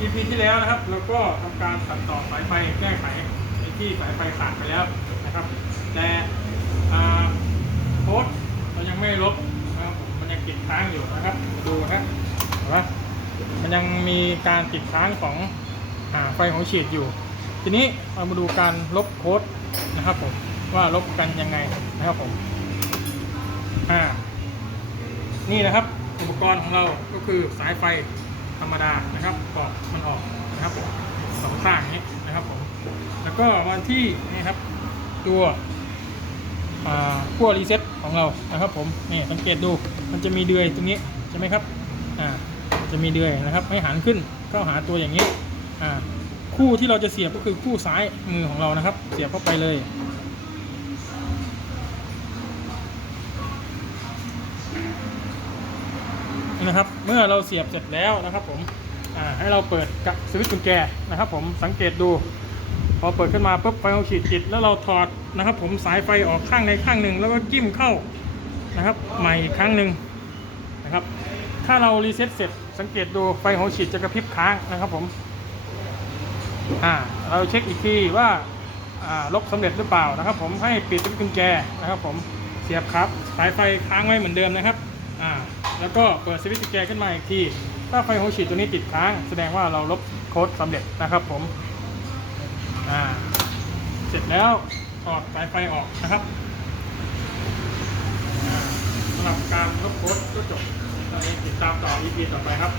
EP ที่แล้วนะครับเราก็ทำการตัดต่อสายไฟแก้ไขในที่สายไฟขาดไปแล้วนะครับ แต่โค้ดเรายังไม่ลบนะครับผมมันยังติดค้างอยู่นะครับดูนะเห็นไหมมันยังมีการติดค้างของอาไฟของฉีดอยู่ ทีนี้เรามาดูการลบโค้ดนะครับผมว่าลบกันยังไงนะครับผมอ่านี่นะครับอุปกรณ์ของเราก็คือสายไฟธรรมดานะ กมันออกนะครับผมสองข้างนี้นะครับผมแล้วก็วันที่นี่ครับตัวอ่าขั้วรีเซ็ตของเรานะครับผมนี่สังเกตดูมันจะมีเดือยตรงนี้ใช่ไหมครับอ่าจะมีเดือยนะครับให้หันขึ้นก็หาตัวอย่างนี้อ่าคู่ที่เราจะเสียบก็คือคู่ซ้ายมือของเรานะครับ เสียบเข้าไปเลยนะครับ เมื่อเราเสียบเสร็จแล้วนะครับผม ให้เราเปิดกับสวิตช์กุญแจนะครับผมสังเกตดู พอเปิดขึ้นมาปุ๊บไฟของฉีดติดแล้วเราถอดนะครับ ผมสายไฟออกข้างในข้างหนึ่งแล้วก็จิ้มเข้านะครับ ใหม่อีกครั้งหนึ่งนะครับ ถ้าเรารีเซ็ตเสร็จสังเกตดูไฟของฉีดจะกระพริบค้างนะครับผมอ่าเราเช็คอีกทีว่าอ่าลบสำเร็จหรือเปล่านะครับ ผมให้ปิดสวิตช์กุญแจนะครับผมเสียบครับสายไฟค้างไว้เหมือนเดิมนะครับอ่าแล้วก็เปิดสวิตช์กุญแจขึ้นมาอีกที ถ้าไฟของฉีดตัวนี้ติดค้าง แสดงว่าเราลบโค้ดสำเร็จนะครับผมอ่าเสร็จแล้วออกสายไฟออกนะครับสำหรับการลบโค้ดก็จบตอนนี้ติดตามต่อ EP ต่อไปครับ